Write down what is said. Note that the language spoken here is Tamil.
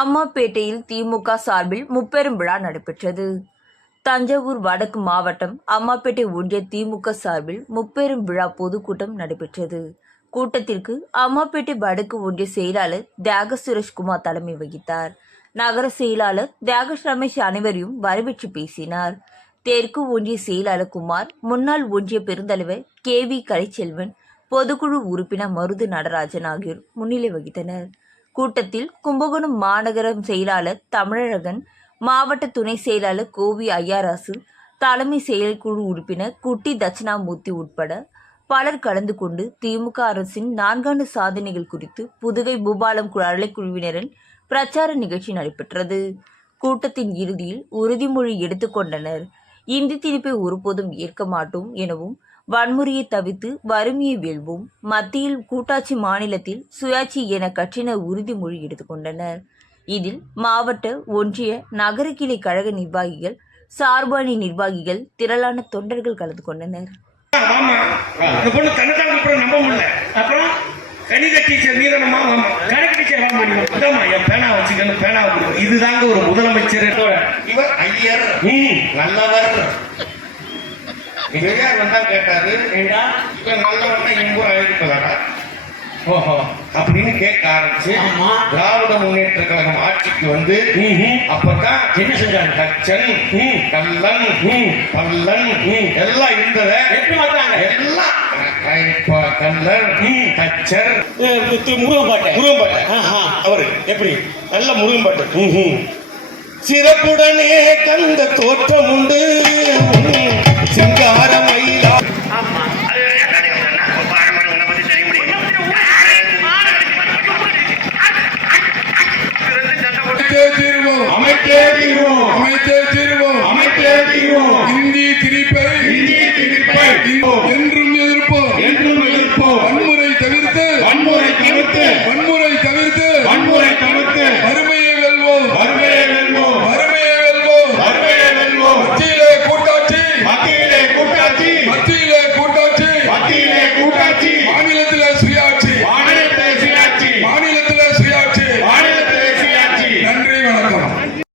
அம்மாப்பேட்டையில் திமுக சார்பில் முப்பெரும் விழா நடைபெற்றது. தஞ்சாவூர் வடக்கு மாவட்டம் அம்மாப்பேட்டை ஒன்றிய திமுக சார்பில் முப்பெரும் விழா பொதுக்கூட்டம் நடைபெற்றது. கூட்டத்திற்கு அம்மாப்பேட்டை வடக்கு ஒன்றிய செயலாளர் தியாக சுரேஷ்குமார் தலைமை வகித்தார். நகர செயலாளர் தியாக ரமேஷ் அனைவரையும் வரவேற்று பேசினார். தெற்கு ஒன்றிய செயலாளர் குமார் முன்னாள் ஒன்றிய பெருந்தலைவர் கே வி கலைச்செல்வன் பொதுக்குழு உறுப்பினர் மருது நடராஜன் ஆகியோர் முன்னிலை வகித்தனர். கூட்டத்தில் கும்பகோணம் மாநகர செயலாளர் தமிழழகன் மாவட்ட துணை செயலாளர் கோவி ஐயாராசு தலைமை செயற்குழு உறுப்பினர் குட்டி தட்சிணாமூர்த்தி உட்பட பலர் கலந்து கொண்டு திமுக அரசின் நான்காண்டு சாதனைகள் குறித்து புதுகை பூபாலம் அலைக்குழுவினரின் பிரச்சார நிகழ்ச்சி நடைபெற்றது. கூட்டத்தின் இறுதியில் உறுதிமொழி எடுத்துக்கொண்டனர் இந்தி திணிப்பை ஒருபோதும் ஏற்க மாட்டோம் எனவும் வன்முறையை தவிர்த்து வறுமையை வெல்வோம். மத்தியில் கூட்டாட்சி மாநிலத்தில் சுயாட்சி என கட்சியினர் உறுதிமொழி எடுத்துக்கொண்டனர். இதில் மாவட்ட ஒன்றிய நகர கிளை கழக நிர்வாகிகள் சார்பணி நிர்வாகிகள் திரளான தொண்டர்கள் கலந்து கொண்டனர். கணித டீச்சர் கணக்கு டீச்சர் வாமா என் பேனா வச்சுக்கணும் பேனா இதுதாங்க ஒரு முதலமைச்சர். இவர் ஐயர். நல்லவர். பெரியார் வந்தா கேட்டாரு ஏண்டா இவன் நல்லவன்னா இன்பம் ஆயிருப்பதாடா ஓஹோ அப்படின்னு கேட்க ஆரம்பிச்சு. திராவிட முன்னேற்ற கழகம் ஆட்சிக்கு வந்து. அப்பதான் என்ன செஞ்சாங்க கச்சன். கல்லன். பல்லன். எல்லாம் இருந்தத எல்லாம் ம். கச்சர் முருகம்பட்டை ஆஹா. அவரு எப்படி நல்ல முருகம்பட்டை. சிறப்புடனே கந்த தோற்றம் உண்டு தீர்வோம். அமைத்தே தீர்வோம். அமைத்தே தீர்வோம். அமைத்தே தீர்வோம். இந்தி திரிப்பை இந்தி திரிப்பை என்றும் எதிர்ப்போம். என்றும் எதிர்ப்போம். வன்முறை தவிர்த்து வன்முறை தவிர்த்து வன்முறை